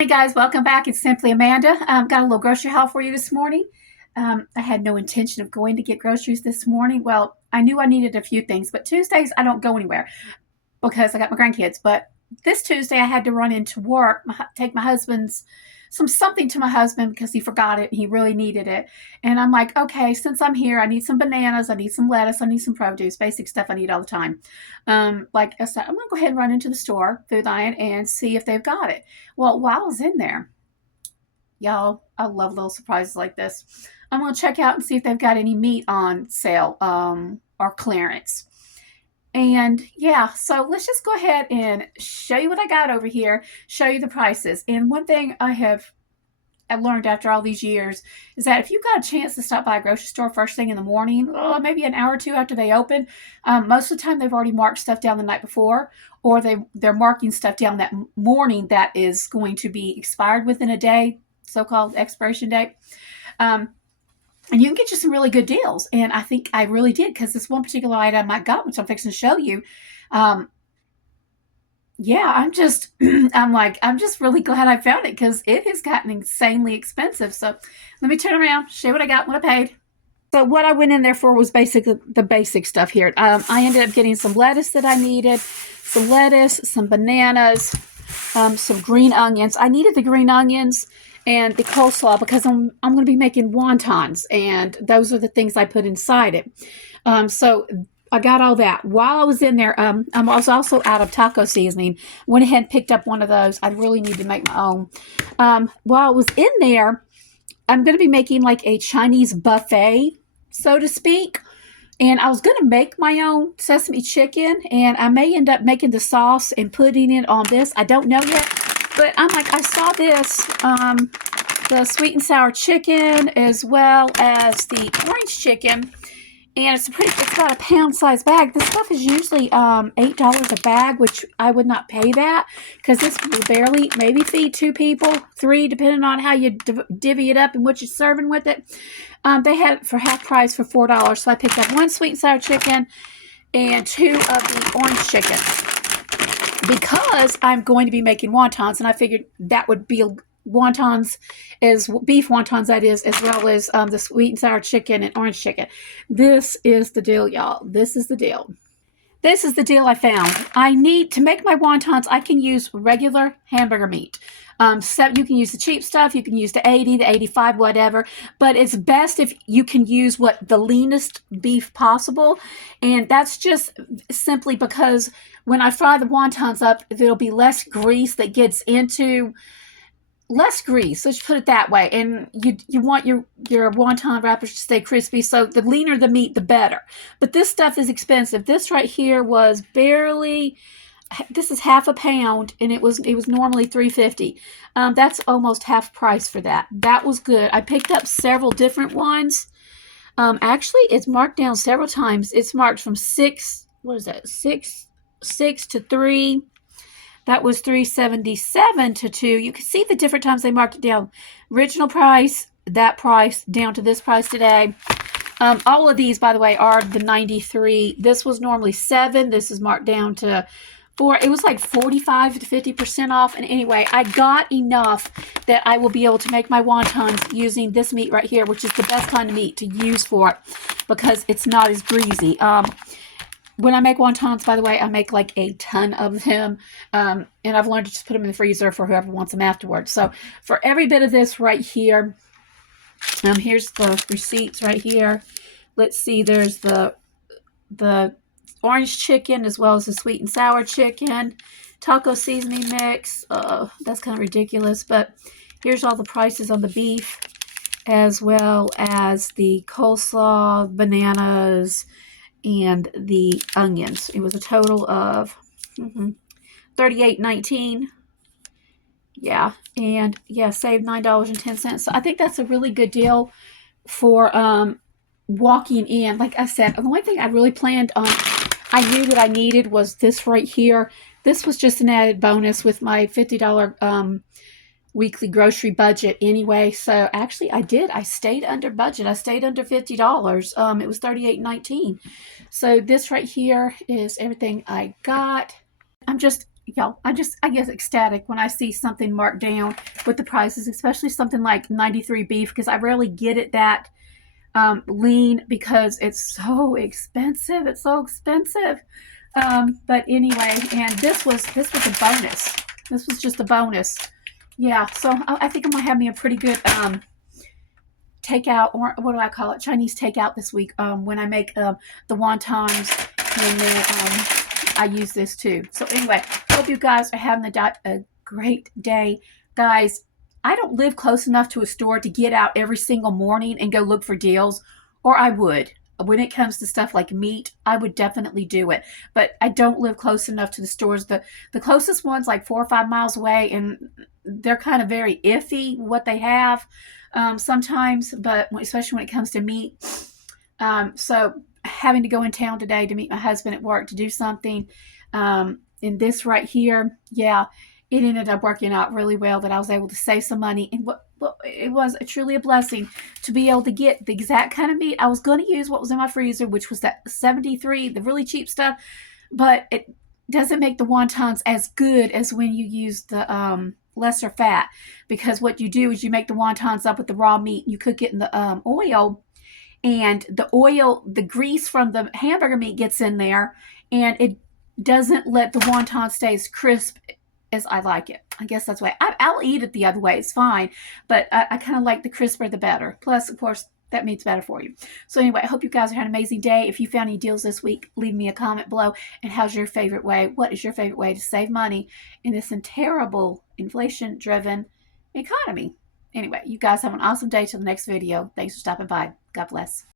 Hey guys, welcome back. It's Simply Amanda. Got a little grocery haul for you this morning. I had no intention of going to get groceries this morning. Well, I knew I needed a few things, but Tuesdays I don't go anywhere because I got my grandkids. But this Tuesday I had to run into work, take my husband's something to my husband because he forgot it and he really needed it. And I'm like, okay, since I'm here, I need some bananas, I need some lettuce, I need some produce, basic stuff I need all the time. Like I said, I'm gonna go ahead and run into the store, Food Lion, and see if they've got it. Well, while I was in there, y'all, I love little surprises like this. I'm gonna check out and see if they've got any meat on sale or clearance. And yeah, so let's just go ahead and show you what I got over here, show you the prices. And one thing I've learned after all these years is that if you've got a chance to stop by a grocery store first thing in the morning, maybe an hour or two after they open, most of the time they've already marked stuff down the night before, or they're marking stuff down that morning that is going to be expired within a day, so-called expiration date. And you can get you some really good deals. And I think I really did because this one particular item I got, which I'm fixing to show you, um, yeah, I'm just really glad I found it because it has gotten insanely expensive. So let me turn around, show you what I got, what I paid. So what I went in there for was basically the basic stuff here. I ended up getting some lettuce that I needed, some lettuce, some bananas, some green onions. I needed the green onions and the coleslaw because I'm going to be making wontons, and those are the things I put inside it. So I got all that. While I was in there, I was also out of taco seasoning. Went ahead and picked up one of those. I really need to make my own. While I was in there, I'm going to be making like a Chinese buffet, so to speak. And I was going to make my own sesame chicken, and I may end up making the sauce and putting it on this. I don't know yet. But I'm like, I saw this, the sweet and sour chicken as well as the orange chicken. And it's about a pound-sized bag. This stuff is usually $8 a bag, which I would not pay that because this will barely maybe feed 2 people, 3, depending on how you divvy it up and what you're serving with it. They had it for half price for $4, so I picked up 1 sweet and sour chicken and 2 of the orange chicken because I'm going to be making wontons, and I figured that would be wontons, as beef wontons, that is, as well as the sweet and sour chicken and orange chicken. This is the deal, y'all. This is the deal. This is the deal I found. I need to make my wontons. I can use regular hamburger meat. So you can use the cheap stuff. You can use the 80, the 85, whatever. But it's best if you can use the leanest beef possible. And that's just simply because when I fry the wontons up, there'll be less grease that gets into less grease. Let's put it that way. And you want your wonton wrappers to stay crispy. So the leaner the meat, the better. But this stuff is expensive. This right here was barely. This is half a pound, and it was normally $3.50. That's almost half price for that. That was good. I picked up several different ones. Actually, it's marked down several times. It's marked from 6. What is that? 6 to 3. That was $3.77 to 2. You can see the different times they marked it down. Original price, that price, down to this price today. All of these, by the way, are the 93. This was normally 7. This is marked down to 4. It was like 45 to 50% off. And anyway, I got enough that I will be able to make my wontons using this meat right here, which is the best kind of meat to use for it because it's not as greasy. When I make wontons, by the way, I make like a ton of them. And I've learned to just put them in the freezer for whoever wants them afterwards. So for every bit of this right here, here's the receipts right here. Let's see, there's the orange chicken as well as the sweet and sour chicken. Taco seasoning mix. That's kind of ridiculous. But here's all the prices on the beef as well as the coleslaw, bananas, and the onions. It was a total of $38.19. Yeah, and yeah, saved $9.10. So I think that's a really good deal for walking in. Like I said, the only thing I really planned on, I knew what I needed was this right here. This was just an added bonus with my $50 weekly grocery budget anyway. So actually I stayed under budget. I stayed under $50. It was $38.19. So this right here is everything I got. I'm just y'all, I get ecstatic when I see something marked down with the prices, especially something like 93 beef, because I rarely get it that lean because it's so expensive. It's so expensive. But anyway, and this was a bonus. This was just a bonus. Yeah, so I think I'm gonna have me a pretty good takeout, or what do I call it? Chinese takeout this week. When I make the wontons, and then I use this too. So anyway, hope you guys are having a great day, guys. I don't live close enough to a store to get out every single morning and go look for deals, or I would. When it comes to stuff like meat, I would definitely do it. But I don't live close enough to the stores. The closest one's like 4 or 5 miles away, and they're kind of very iffy what they have sometimes, but especially when it comes to meat. So having to go in town today to meet my husband at work to do something. In this right here, yeah, it ended up working out really well that I was able to save some money. And it was truly a blessing to be able to get the exact kind of meat I was going to use, what was in my freezer, which was that 73, the really cheap stuff. But it doesn't make the wontons as good as when you use the lesser fat, because what you do is you make the wontons up with the raw meat, you cook it in the oil, and the oil, the grease from the hamburger meat gets in there, and it doesn't let the wonton stay as crisp as I like it. I guess that's why I'll eat it the other way. It's fine, but I kind of like the crisper the better. Plus, of course, that meat's better for you. So anyway, I hope you guys had an amazing day. If you found any deals this week, leave me a comment below. And how's your favorite way? What is your favorite way to save money in this terrible inflation-driven economy? Anyway, you guys have an awesome day till the next video. Thanks for stopping by. God bless.